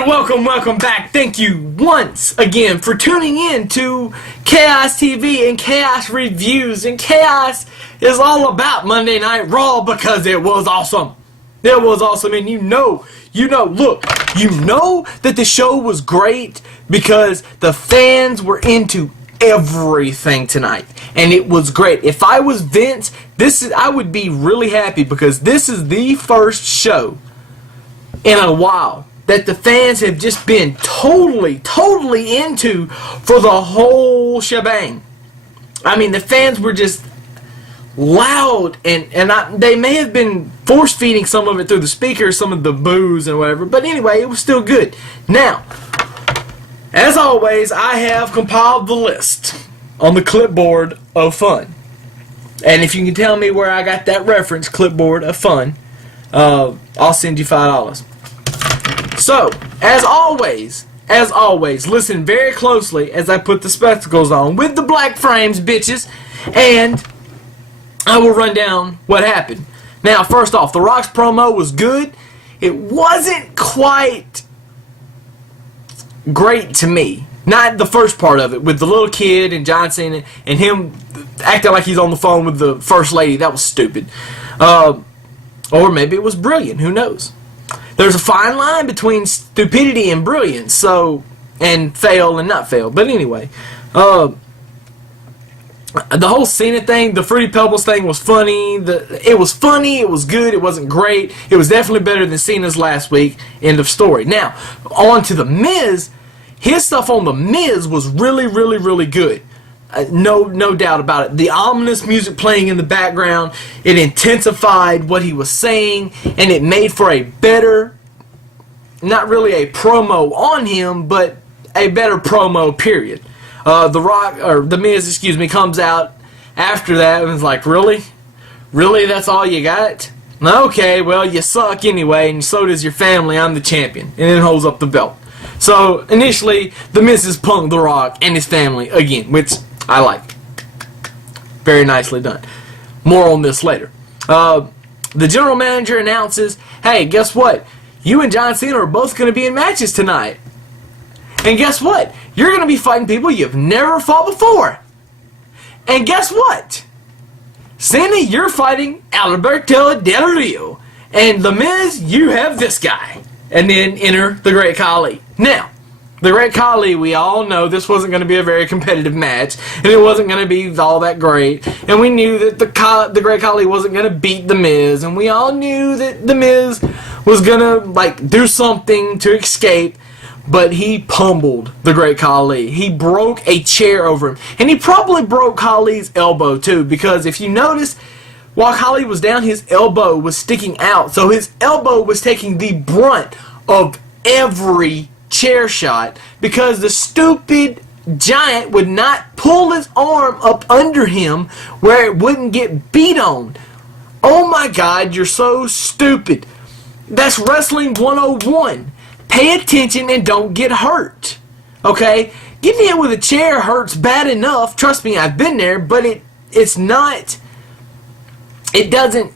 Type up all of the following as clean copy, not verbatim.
And welcome back. Thank you once again for tuning in to Chaos TV and Chaos Reviews. And Chaos is all about Monday Night Raw because it was awesome. It was awesome, and you know that the show was great because the fans were into everything tonight, and it was great. If I was Vince, I would be really happy because this is the first show in a while that the fans have just been totally into for the whole shebang. I mean, the fans were just loud, and they may have been force-feeding some of it through the speakers, some of the boos and whatever, but anyway, it was still good. Now, as always, I have compiled the list on the clipboard of fun. And if you can tell me where I got that reference, clipboard of fun, I'll send you $5. So, as always, listen very closely as I put the spectacles on with the black frames, bitches, and I will run down what happened. Now, first off, The Rock's promo was good. It wasn't quite great to me. Not the first part of it, with the little kid and John Cena and him acting like he's on the phone with the First Lady. That was stupid. Or maybe it was brilliant. Who knows? There's a fine line between stupidity and brilliance, and fail and not fail. But anyway, the whole Cena thing, the Fruity Pebbles thing was funny. It was funny, it was good, it wasn't great. It was definitely better than Cena's last week. End of story. Now, on to The Miz. His stuff on The Miz was really good. No doubt about it. The ominous music playing in the background, it intensified what he was saying, and it made for a better, not really a promo on him, but a better promo, period. The Miz, comes out after that and is like, really? Really, that's all you got? Okay, well, you suck anyway, and so does your family. I'm the champion. And then holds up the belt. So, initially, The Miz has punked The Rock and his family again, which I like. Very nicely done. More on this later. The general manager announces, hey, guess what? You and John Cena are both going to be in matches tonight. And guess what? You're going to be fighting people you've never fought before. And guess what? Cena, you're fighting Alberto Del Rio. And The Miz, you have this guy. And then enter the Great Khali. Now, the Great Khali, we all know this wasn't going to be a very competitive match, and it wasn't going to be all that great, and we knew that the Great Khali wasn't going to beat The Miz, and we all knew that The Miz was going to, do something to escape, but he pummeled the Great Khali. He broke a chair over him, and he probably broke Khali's elbow, too, because if you notice, while Khali was down, his elbow was sticking out, so his elbow was taking the brunt of every chair shot because the stupid giant would not pull his arm up under him where it wouldn't get beat on. Oh my God, you're so stupid. That's Wrestling 101. Pay attention and don't get hurt. Okay? Getting hit with a chair hurts bad enough. Trust me, I've been there, but it's not... It doesn't...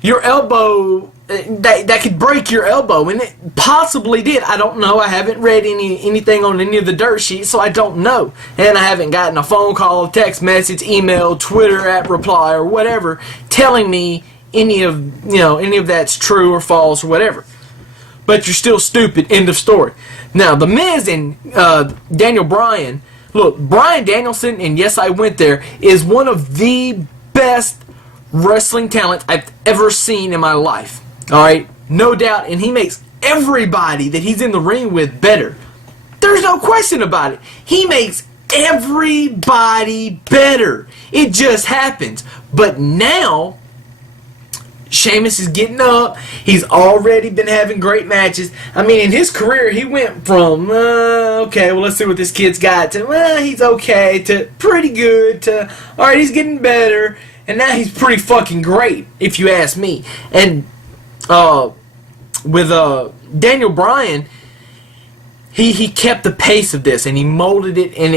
Your elbow... That could break your elbow, and it possibly did. I don't know. I haven't read anything on any of the dirt sheets, so I don't know. And I haven't gotten a phone call, text message, email, Twitter app reply, or whatever telling me any of that's true or false or whatever. But you're still stupid. End of story. Now, The Miz and Daniel Bryan. Look, Bryan Danielson, and yes, I went there, is one of the best wrestling talents I've ever seen in my life. Alright, no doubt, and he makes everybody that he's in the ring with better. There's no question about it. He makes everybody better. It just happens. But now, Sheamus is getting up. He's already been having great matches. I mean, in his career, he went from, okay, well, let's see what this kid's got, to, he's okay, to pretty good, to, alright, he's getting better, and now he's pretty fucking great, if you ask me. And with Daniel Bryan, he kept the pace of this, and he molded it, and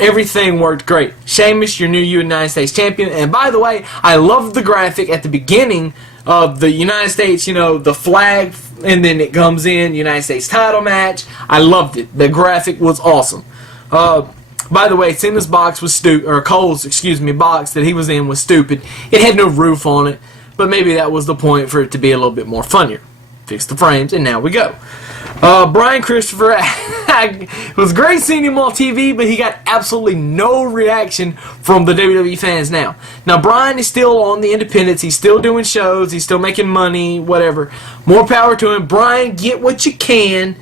everything worked great. Sheamus, your new United States champion, and by the way, I loved the graphic at the beginning of the United States, the flag, and then it comes in, United States title match. I loved it. The graphic was awesome. By the way, Cena's box was stupid, or Cole's, box that he was in was stupid. It had no roof on it, but maybe that was the point for it to be a little bit more funnier. Fix the frames, and now we go. Brian Christopher, it was great seeing him on TV, but he got absolutely no reaction from the WWE fans now. Now, Brian is still on the independents. He's still doing shows. He's still making money, whatever. More power to him. Brian, get what you can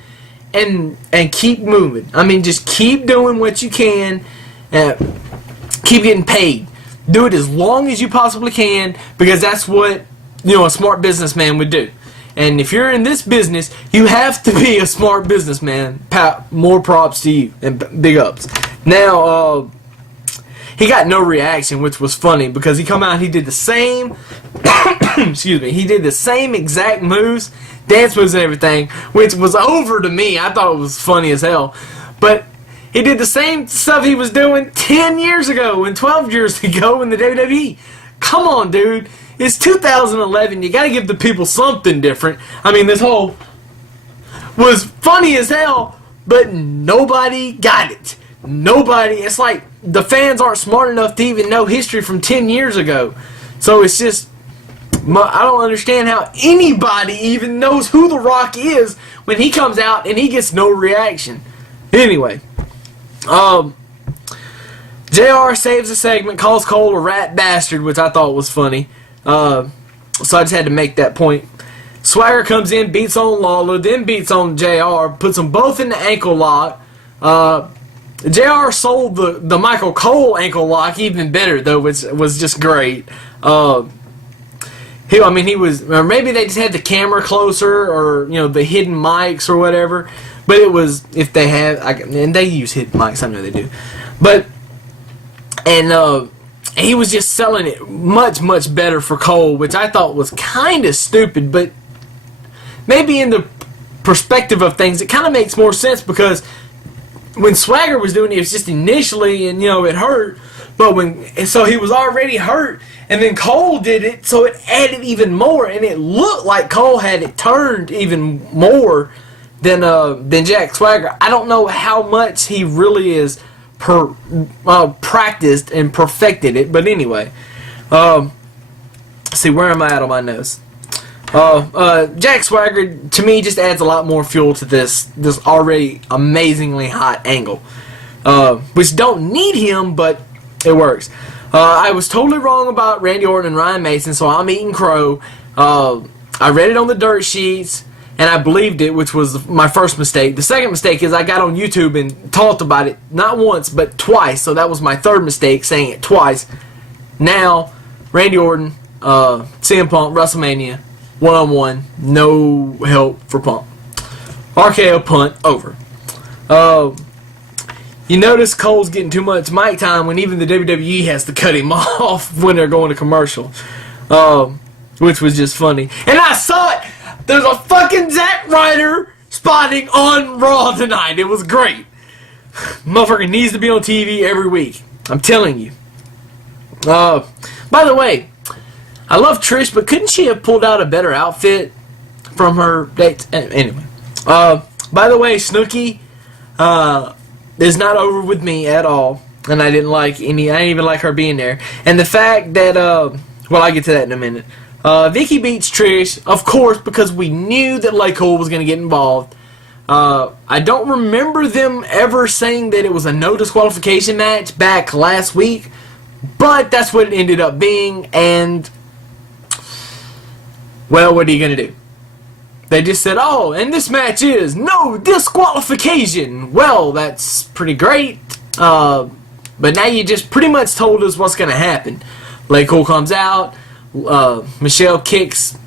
and keep moving. I mean, just keep doing what you can. Keep getting paid. Do it as long as you possibly can, because that's what, a smart businessman would do. And if you're in this business, you have to be a smart businessman. More props to you and big ups. Now, he got no reaction, which was funny, because he come out and he did the same, he did the same exact moves, dance moves and everything, which was over to me. I thought it was funny as hell. But he did the same stuff he was doing 10 years ago and 12 years ago in the WWE. Come on, dude. It's 2011. You got to give the people something different. I mean, this whole was funny as hell, but nobody got it. Nobody. It's like the fans aren't smart enough to even know history from 10 years ago. So it's just, I don't understand how anybody even knows who The Rock is when he comes out and he gets no reaction. Anyway, JR saves a segment, calls Cole a rat bastard, which I thought was funny. So I just had to make that point. Swagger comes in, beats on Lawler, then beats on JR, puts them both in the ankle lock. JR sold the Michael Cole ankle lock even better, though, which was just great. He was, or maybe they just had the camera closer, or the hidden mics or whatever. But it was, if they have, and they use hidden mics, I know they do. But he was just selling it much, much better for Cole, which I thought was kind of stupid, but maybe in the perspective of things, it kind of makes more sense, because when Swagger was doing it, it was just initially, and it hurt, so he was already hurt, and then Cole did it, so it added even more, and it looked like Cole had it turned even more than Jack Swagger. I don't know how much he really is practiced and perfected it, but anyway, see, where am I at on my nose? Jack Swagger to me just adds a lot more fuel to this already amazingly hot angle, which don't need him, but it works. I was totally wrong about Randy Orton and Ryan Mason, so I'm eating crow. I read it on the dirt sheets, and I believed it, which was my first mistake. The second mistake is I got on YouTube and talked about it, not once, but twice. So that was my third mistake, saying it twice. Now, Randy Orton, CM Punk, WrestleMania, one-on-one, no help for Punk. RKO punt, over. You notice Cole's getting too much mic time when even the WWE has to cut him off when they're going to commercial, which was just funny. And I saw it! There's a fucking Zack Ryder spotting on Raw tonight. It was great. Motherfucker needs to be on TV every week. I'm telling you. By the way, I love Trish, but couldn't she have pulled out a better outfit from her dates? Anyway. By the way, Snooki is not over with me at all. And I didn't even like her being there. And the fact that, well, I'll get to that in a minute. Vicky beats Trish, of course, because we knew that Lay Cole was going to get involved. I don't remember them ever saying that it was a no disqualification match back last week, but that's what it ended up being, and, well, what are you going to do? They just said, oh, and this match is no disqualification. Well, that's pretty great, but now you just pretty much told us what's going to happen. Lay Cole comes out. Michelle kicks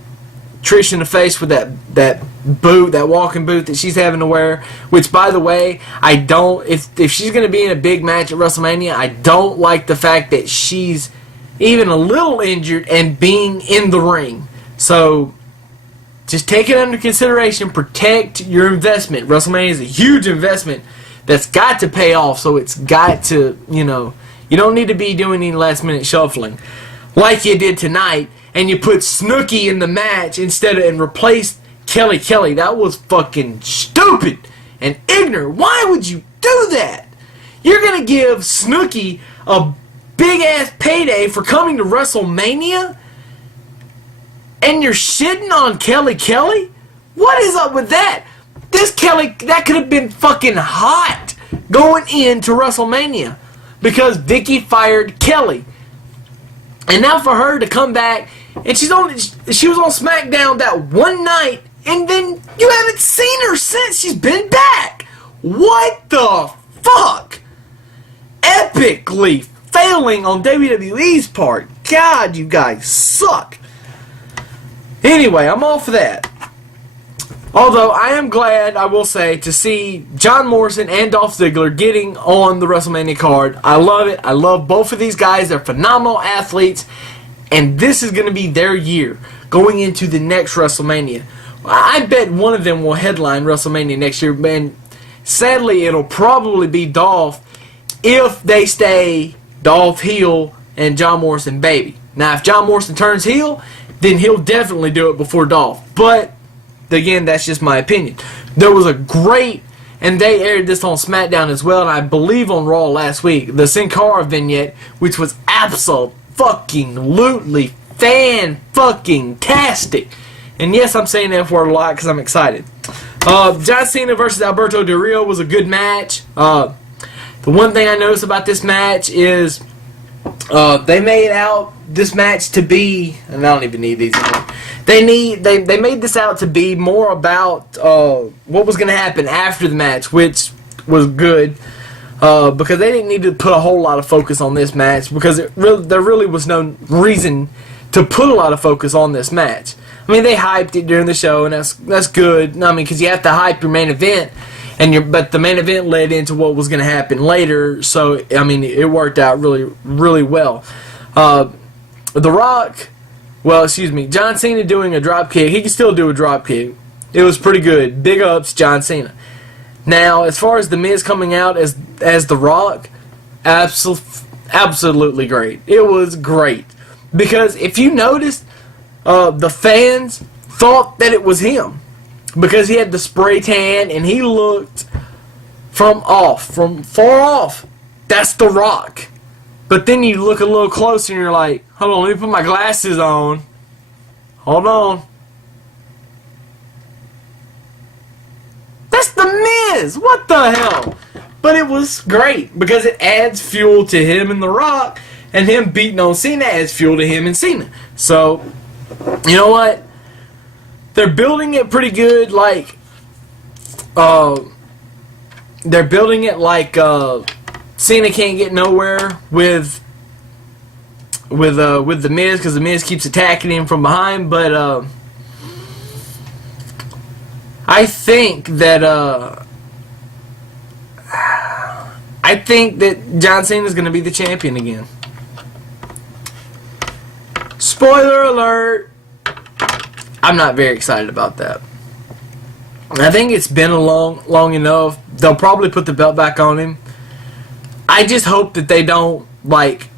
Trish in the face with that boot, that walking boot that she's having to wear, which, by the way, I don't, if she's going to be in a big match at WrestleMania, I don't like the fact that she's even a little injured and being in the ring. So just take it under consideration. Protect your investment. WrestleMania is a huge investment that's got to pay off, so it's got to, you don't need to be doing any last minute shuffling like you did tonight, and you put Snooki in the match and replaced Kelly Kelly. That was fucking stupid and ignorant. Why would you do that? You're going to give Snooki a big-ass payday for coming to WrestleMania? And you're shitting on Kelly Kelly? What is up with that? This Kelly, that could have been fucking hot going into WrestleMania because Vicky fired Kelly. And now for her to come back, and she was on SmackDown that one night, and then you haven't seen her since she's been back. What the fuck? Epically failing on WWE's part. God, you guys suck. Anyway, I'm all for that. Although, I am glad, I will say, to see John Morrison and Dolph Ziggler getting on the WrestleMania card. I love it. I love both of these guys. They're phenomenal athletes. And this is going to be their year going into the next WrestleMania. I bet one of them will headline WrestleMania next year. And sadly, it'll probably be Dolph if they stay Dolph heel and John Morrison baby. Now, if John Morrison turns heel, then he'll definitely do it before Dolph. But again, that's just my opinion. There was a great, and they aired this on SmackDown as well, and I believe on Raw last week, the Sin Cara vignette, which was absolutely fan-fucking-tastic. And yes, I'm saying that word a lot because I'm excited. John Cena versus Alberto Del Rio was a good match. The one thing I noticed about this match is they made out this match to be, and I don't even need these anymore. They made this out to be more about what was going to happen after the match, which was good because they didn't need to put a whole lot of focus on this match because there really was no reason to put a lot of focus on this match. I mean, they hyped it during the show, and that's good. I mean, because you have to hype your main event, but the main event led into what was going to happen later. So I mean, it worked out really, really well. The Rock. Well, excuse me, John Cena doing a drop kick. He can still do a drop kick. It was pretty good. Big ups, John Cena. Now, as far as The Miz coming out as The Rock, absolutely great. It was great. Because if you noticed, the fans thought that it was him. Because he had the spray tan and he looked from far off. That's The Rock. But then you look a little closer and you're like, hold on, let me put my glasses on. Hold on. That's The Miz! What the hell? But it was great because it adds fuel to him and The Rock, and him beating on Cena adds fuel to him and Cena. So, you know what? They're building it pretty good, like, they're building it like, Cena can't get nowhere with The Miz because The Miz keeps attacking him from behind. But I think that John Cena is going to be the champion again. Spoiler alert! I'm not very excited about that. I think it's been long enough. They'll probably put the belt back on him. I just hope that they don't, like,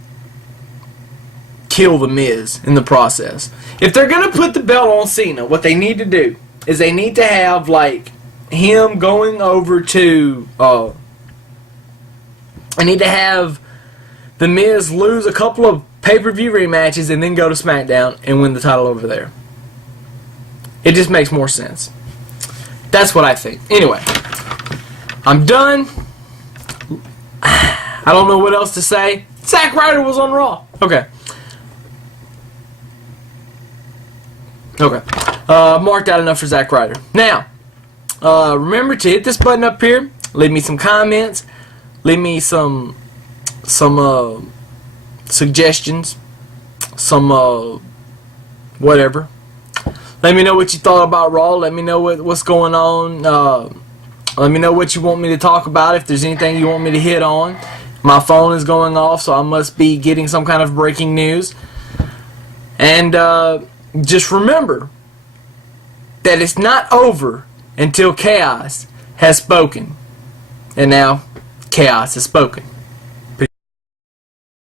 kill The Miz in the process. If they're going to put the belt on Cena, what they need to do is they need to have, like, him going over to, I need to have The Miz lose a couple of pay-per-view rematches and then go to SmackDown and win the title over there. It just makes more sense. That's what I think. Anyway, I'm done. I don't know what else to say. Zack Ryder was on Raw. Okay. Marked out enough for Zack Ryder. Now, remember to hit this button up here. Leave me some comments. Leave me some suggestions. Some whatever. Let me know what you thought about Raw. Let me know what's going on. Let me know what you want me to talk about. If there's anything you want me to hit on. My phone is going off, so I must be getting some kind of breaking news. And just remember that it's not over until Chaos has spoken. And now, Chaos has spoken.